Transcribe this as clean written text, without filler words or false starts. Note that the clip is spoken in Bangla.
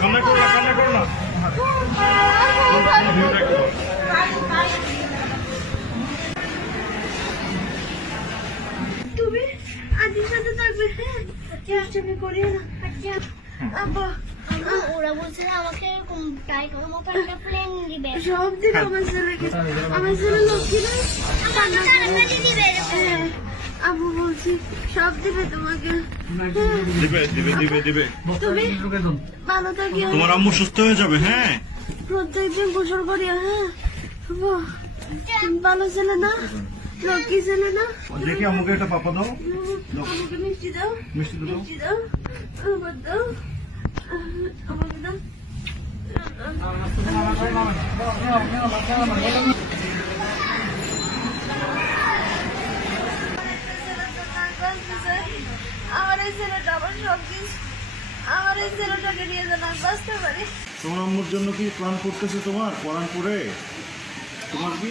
কান্না করো না, কান্না করো না। তুমি আদির সাথে থাকবে, হ্যাঁ? চেষ্টা করিও না। আব্বা, ওরা বলছে আমাকে টাইগারের মতো একটা প্লেন দিবে। সব দিন আমার ছেলেকে, আমার ছেলে লক্ষ্মী না, কান্না করে। হ্যাঁ, আব্বু বলছি সব দিবে তোমাকে। দিবে দিবে দিবে দিবে। তুমি ভালো থাকিও, তোমার আম্মু সুস্থ হয়ে যাবে। হ্যাঁ, প্রত্যেকদিন গোসল করিও। হ্যাঁ আব্বা, তুমি ভালো ছেলে না, লক্ষ্মী ছেলে না। দেখি আম্মুকে একটা পাপা দাও, আমাকে মিষ্টি দাও, মিষ্টি দাও। মিষ্টি দাও, আমার দাও, আমাকে দাও। আমার এই ছেলেটা আমার সব কিছু, আমার এই ছেলেটাকে নিয়ে যেন আমি বাঁচতে পারি। তোমার আম্মুর জন্য কি প্ল্যান করতেছে তোমার কোরআন পড়ে? তোমার কি